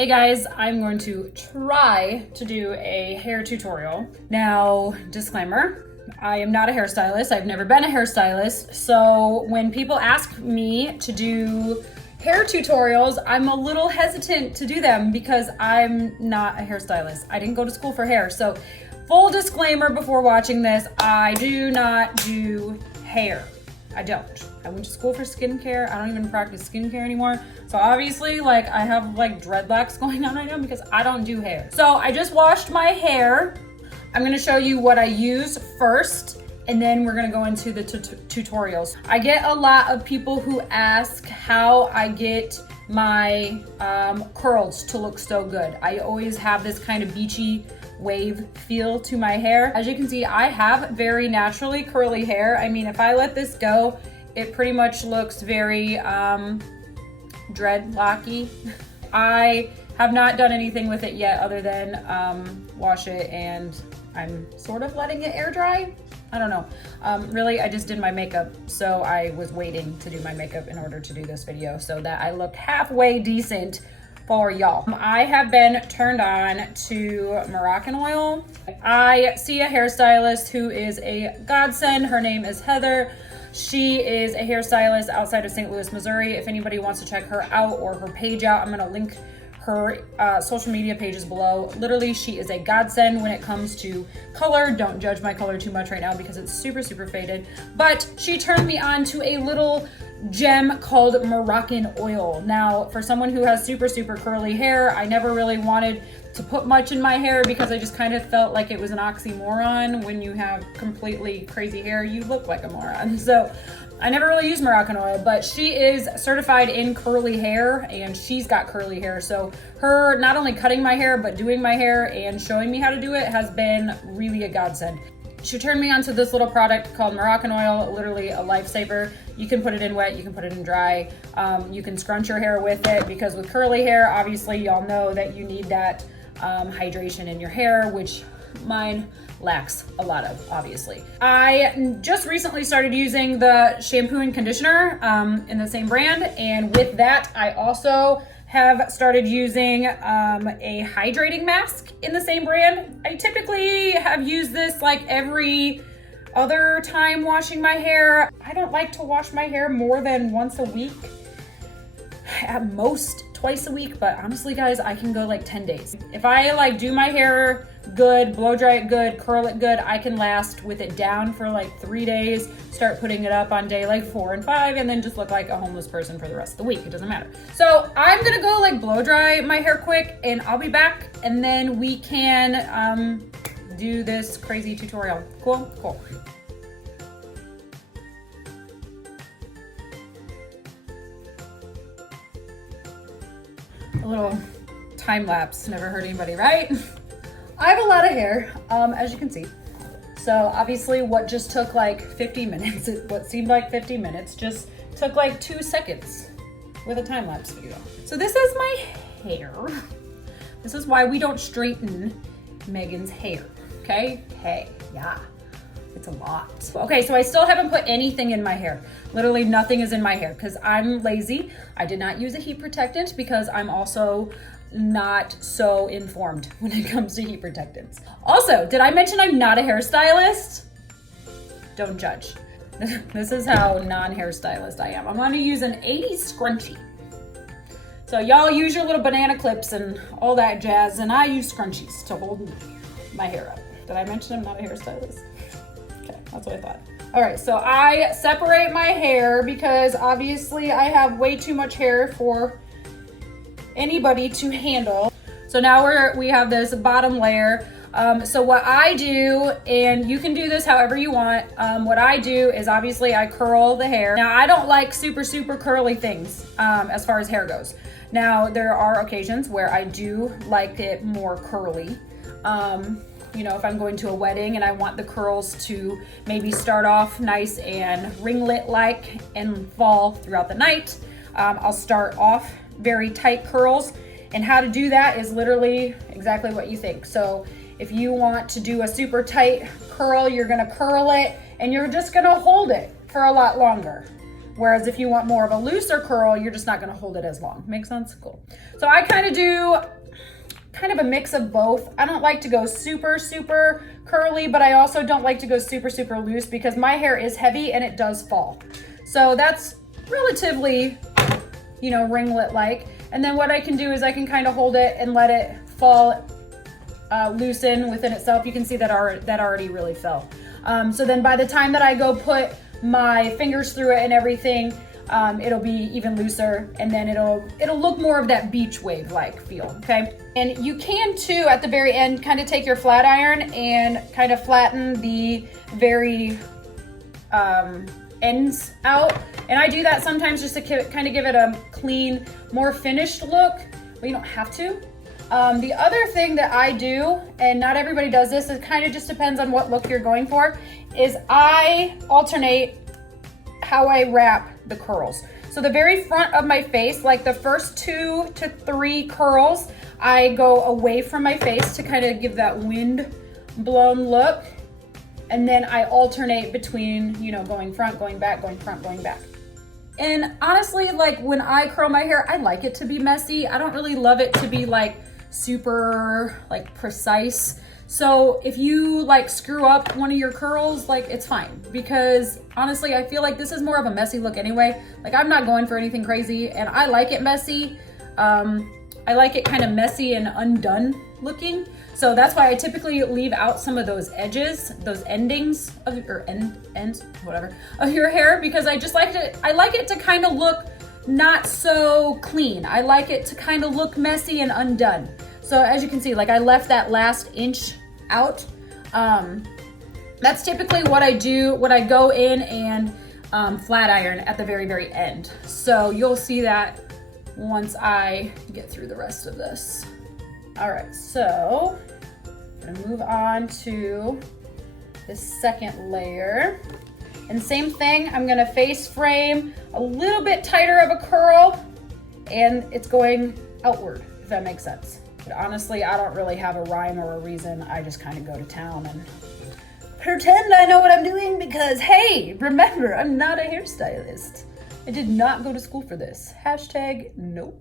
Hey guys, I'm going to try to do a hair tutorial. Now, disclaimer, I am not a hairstylist. I've never been a hairstylist. So when people ask me to do hair tutorials, I'm a little hesitant to do them because I'm not a hairstylist. I didn't go to school for hair. So full disclaimer before watching this, I do not do hair. I don't. I went to school for skincare. I don't even practice skincare anymore. So obviously, I have dreadlocks going on right now because I don't do hair. So I just washed my hair. I'm gonna show you what I use first, and then we're gonna go into the tutorials. I get a lot of people who ask how I get my curls to look so good. I always have this kind of beachy wave feel to my hair. As you can see, I have very naturally curly hair. I mean, if I let this go, it pretty much looks very dreadlocky. I have not done anything with it yet other than wash it, and I'm sort of letting it air dry. I don't know. Really, I just did my makeup, so I was waiting to do my makeup in order to do this video so that I look halfway decent for y'all. I have been turned on to Moroccan oil. I see a hairstylist who is a godsend. Her name is Heather. She is a hairstylist outside of St. Louis, Missouri. If anybody wants to check her out or her page out, I'm gonna link her social media pages below. Literally, she is a godsend when it comes to color. Don't judge my color too much right now because it's super, super faded. But she turned me on to a little gem called Moroccan oil. Now, for someone who has super, super curly hair, I never really wanted to put much in my hair because I just kind of felt like it was an oxymoron. When you have completely crazy hair, you look like a moron. So I never really used Moroccan oil, but she is certified in curly hair and she's got curly hair. So her not only cutting my hair, but doing my hair and showing me how to do it has been really a godsend. She turned me onto this little product called Moroccan oil, literally a lifesaver. You can put it in wet, you can put it in dry. You can scrunch your hair with it because with curly hair, obviously y'all know that you need that hydration in your hair, which mine lacks a lot of, obviously. I just recently started using the shampoo and conditioner in the same brand, and with that, I also have started using a hydrating mask in the same brand. I typically have used this every other time washing my hair. I don't like to wash my hair more than once a week, at most twice a week, but honestly guys, I can go 10 days. If I do my hair good, blow dry it good, curl it good, I can last with it down for 3 days, start putting it up on day 4 and 5, and then just look like a homeless person for the rest of the week. It doesn't matter. So I'm gonna go blow dry my hair quick, and I'll be back, and then we can do this crazy tutorial. Cool? Cool. A little time lapse, never hurt anybody, right? I have a lot of hair, as you can see. So obviously what just took 50 minutes, what seemed like 50 minutes, just took 2 seconds with a time lapse video. So this is my hair. This is why we don't straighten Megan's hair, okay? Hey, yeah. It's a lot. Okay, so I still haven't put anything in my hair. Literally nothing is in my hair because I'm lazy. I did not use a heat protectant because I'm also not so informed when it comes to heat protectants. Also, did I mention I'm not a hairstylist? Don't judge. This is how non-hairstylist I am. I'm gonna use an 80s scrunchie. So y'all use your little banana clips and all that jazz, and I use scrunchies to hold my hair up. Did I mention I'm not a hairstylist? That's what I thought. All right, so I separate my hair because obviously I have way too much hair for anybody to handle. So now we have this bottom layer. So what I do, and you can do this however you want, what I do is obviously I curl the hair. Now I don't like super, super curly things as far as hair goes. Now there are occasions where I do like it more curly. You know, if I'm going to a wedding and I want the curls to maybe start off nice and ringlet-like and fall throughout the night, I'll start off very tight curls. And how to do that is literally exactly what you think. So if you want to do a super tight curl, you're gonna curl it and you're just gonna hold it for a lot longer. Whereas if you want more of a looser curl, you're just not gonna hold it as long. Make sense? Cool. So I kind of do kind of a mix of both. I don't like to go super, super curly, but I also don't like to go super, super loose because my hair is heavy and it does fall. So that's relatively, you know, ringlet-like. And then what I can do is I can kind of hold it and let it fall, loosen within itself. You can see that already really fell. So then by the time that I go put my fingers through it and everything, it'll be even looser, and then it'll look more of that beach wave-like feel, okay? And you can too, at the very end, kind of take your flat iron and kind of flatten the very ends out. And I do that sometimes just to kind of give it a clean, more finished look, but you don't have to. The other thing that I do, and not everybody does this, it kind of just depends on what look you're going for, is I alternate how I wrap the curls. So the very front of my face, like the first 2 to 3 curls, I go away from my face to kind of give that wind blown look. And then I alternate between, you know, going front, going back, going front, going back. And honestly, like when I curl my hair, I like it to be messy. I don't really love it to be like super like precise. So if you like screw up one of your curls, like it's fine, because honestly, I feel like this is more of a messy look anyway. Like I'm not going for anything crazy, and I like it messy. I like it kind of messy and undone looking. So that's why I typically leave out some of those edges, those endings of your ends, whatever, of your hair, because I just like it. I like it to kind of look not so clean. I like it to kind of look messy and undone. So as you can see, like I left that last inch out. That's typically what I do, what I go in and flat iron at the very, very end. So you'll see that once I get through the rest of this. All right, so I'm gonna move on to the second layer. And same thing, I'm gonna face frame a little bit tighter of a curl, and it's going outward, if that makes sense. But honestly, I don't really have a rhyme or a reason. I just kind of go to town and pretend I know what I'm doing because, hey, remember, I'm not a hairstylist. I did not go to school for this. Hashtag nope.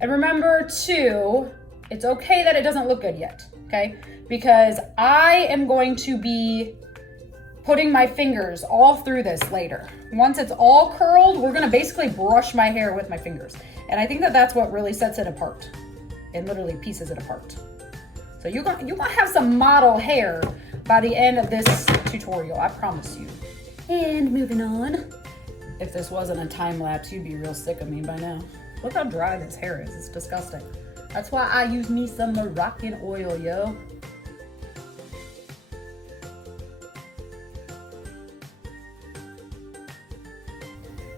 And remember too, it's okay that it doesn't look good yet, okay? Because I am going to be putting my fingers all through this later. Once it's all curled, we're gonna basically brush my hair with my fingers. And I think that that's what really sets it apart. It literally pieces it apart. So you're gonna have some model hair by the end of this tutorial, I promise you. And moving on. If this wasn't a time lapse, you'd be real sick of me by now. Look how dry this hair is, it's disgusting. That's why I use me some Moroccan oil, yo.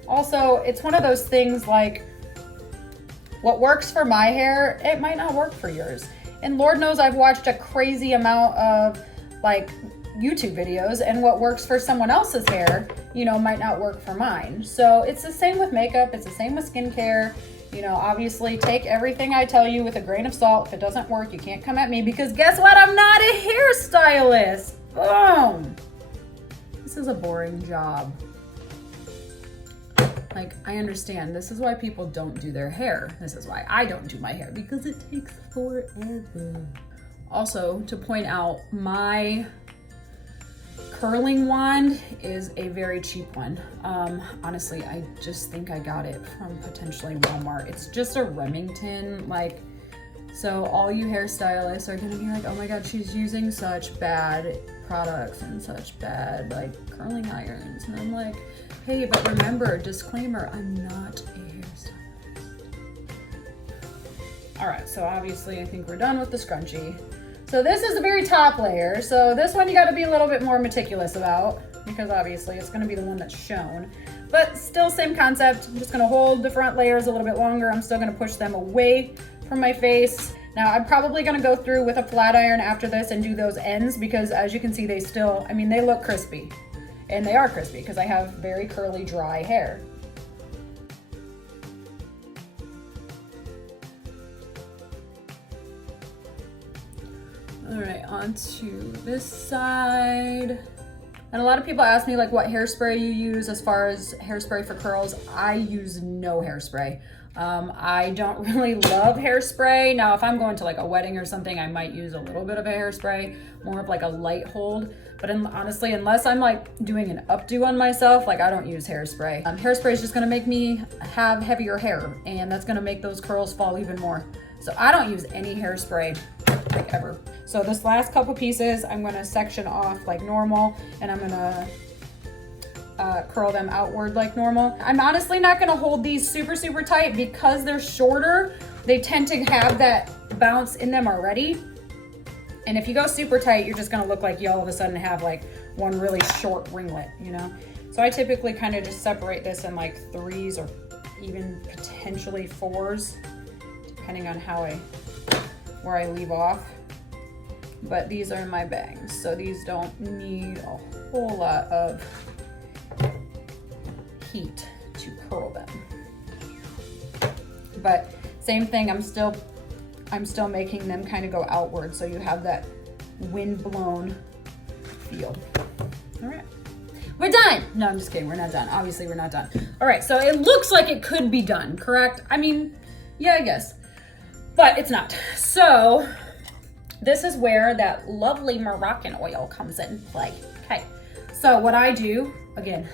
Also, it's one of those things like, what works for my hair, it might not work for yours. And Lord knows I've watched a crazy amount of like YouTube videos, and what works for someone else's hair, you know, might not work for mine. So it's the same with makeup, it's the same with skincare. You know, obviously take everything I tell you with a grain of salt. If it doesn't work, you can't come at me, because guess what? I'm not a hairstylist. Boom. This is a boring job. Like, I understand. This is why people don't do their hair. This is why I don't do my hair, because it takes forever. Also, to point out, my curling wand is a very cheap one. Honestly, I just think I got it from potentially Walmart. It's just a Remington, like, so all you hairstylists are gonna be like, oh my God, she's using such bad products and such bad, like, curling irons. And I'm like, hey, but remember, disclaimer, I'm not a hairstylist. All right, so obviously I think we're done with the scrunchie. So this is the very top layer. So this one you gotta be a little bit more meticulous about, because obviously it's gonna be the one that's shown. But still same concept. I'm just gonna hold the front layers a little bit longer. I'm still gonna push them away from my face. Now I'm probably gonna go through with a flat iron after this and do those ends, because as you can see, they still, I mean, they look crispy. And they are crispy because I have very curly, dry hair. All right, onto this side. And a lot of people ask me like what hairspray you use as far as hairspray for curls. I use no hairspray. I don't really love hairspray. Now, if I'm going to like a wedding or something, I might use a little bit of a hairspray, more of like a light hold. But honestly, unless I'm like doing an updo on myself, like I don't use hairspray. Hairspray is just gonna make me have heavier hair, and that's gonna make those curls fall even more. So I don't use any hairspray, like ever. So this last couple pieces, I'm gonna section off like normal, and I'm gonna curl them outward like normal. I'm honestly not gonna hold these super, super tight because they're shorter. They tend to have that bounce in them already. And if you go super tight, you're just gonna look like you all of a sudden have like one really short ringlet, you know? So I typically kind of just separate this in like 3s or even potentially 4s, depending on where I leave off. But these are my bangs, so these don't need a whole lot of heat to curl them. But same thing, I'm still making them kind of go outward, so you have that wind-blown feel. All right, we're done. No, I'm just kidding, we're not done. Obviously, we're not done. All right, so it looks like it could be done, correct? I mean, yeah, I guess, but it's not. So this is where that lovely Moroccan oil comes in play. Okay, so what I do, again,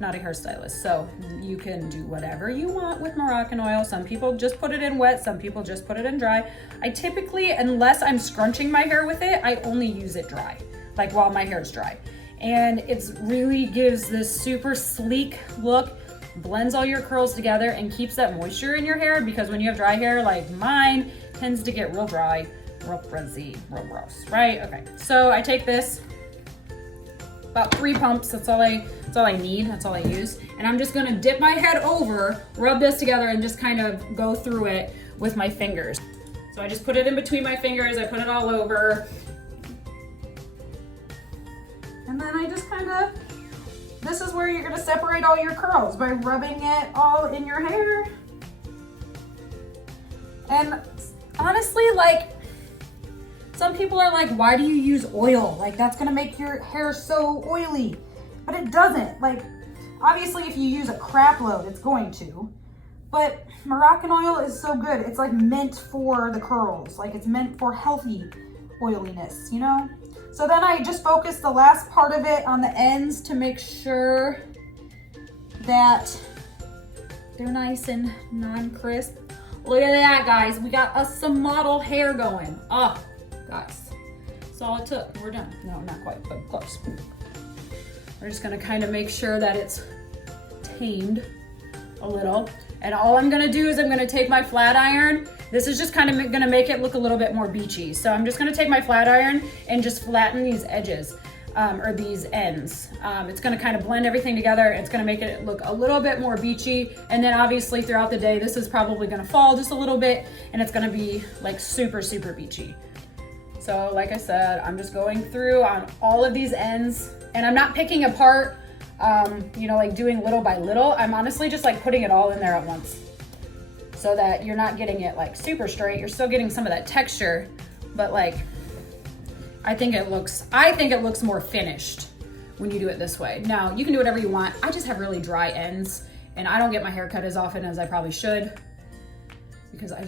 not a hairstylist, so you can do whatever you want with Moroccan oil. Some people just put it in wet, some people just put it in dry. I typically, unless I'm scrunching my hair with it, I only use it dry, like while my hair is dry. And it really gives this super sleek look, blends all your curls together and keeps that moisture in your hair, because when you have dry hair like mine, tends to get real dry, real frizzy, real gross, right? Okay, so I take this, about 3 pumps, that's all I need, that's all I use. And I'm just gonna dip my head over, rub this together, and just kind of go through it with my fingers. So I just put it in between my fingers, I put it all over. And then I just kind of, this is where you're gonna separate all your curls, by rubbing it all in your hair. And honestly, like, some people are like, why do you use oil? Like, that's gonna make your hair so oily. But it doesn't. Like, obviously if you use a crap load, it's going to. But Moroccan oil is so good. It's like meant for the curls. Like, it's meant for healthy oiliness, you know? So then I just focus the last part of it on the ends to make sure that they're nice and non-crisp. Look at that, guys. We got us some model hair going. Oh, guys, that's all it took. We're done. No, not quite, but close. We're just gonna kind of make sure that it's tamed a little. And all I'm gonna do is I'm gonna take my flat iron. This is just kind of gonna make it look a little bit more beachy. So I'm just gonna take my flat iron and just flatten these edges, or these ends. It's gonna kind of blend everything together. It's gonna make it look a little bit more beachy. And then obviously throughout the day, this is probably gonna fall just a little bit, and it's gonna be like super, super beachy. So like I said, I'm just going through on all of these ends, and I'm not picking apart, you know, like doing little by little. I'm honestly just like putting it all in there at once, so that you're not getting it like super straight. You're still getting some of that texture, but like, I think it looks more finished when you do it this way. Now, you can do whatever you want. I just have really dry ends, and I don't get my hair cut as often as I probably should, because I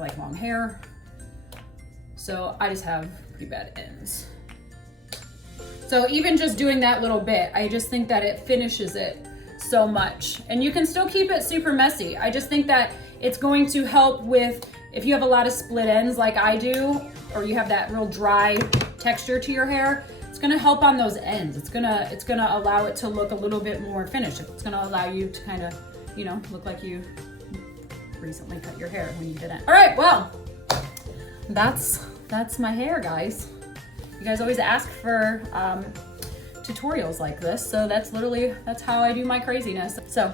like long hair. So I just have pretty bad ends. So even just doing that little bit, I just think that it finishes it so much. And you can still keep it super messy. I just think that it's going to help with, if you have a lot of split ends like I do, or you have that real dry texture to your hair, it's gonna help on those ends. It's gonna allow it to look a little bit more finished. It's gonna allow you to kind of, you know, look like you recently cut your hair when you didn't. All right, well, that's my hair, guys. You guys always ask for tutorials like this, so that's how I do my craziness. So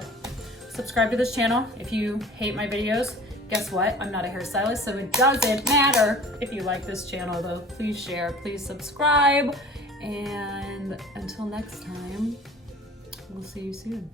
subscribe to this channel if you hate my videos. Guess what? I'm not a hairstylist, so it doesn't matter. If you like this channel though, please share, please subscribe, and until next time, we'll see you soon.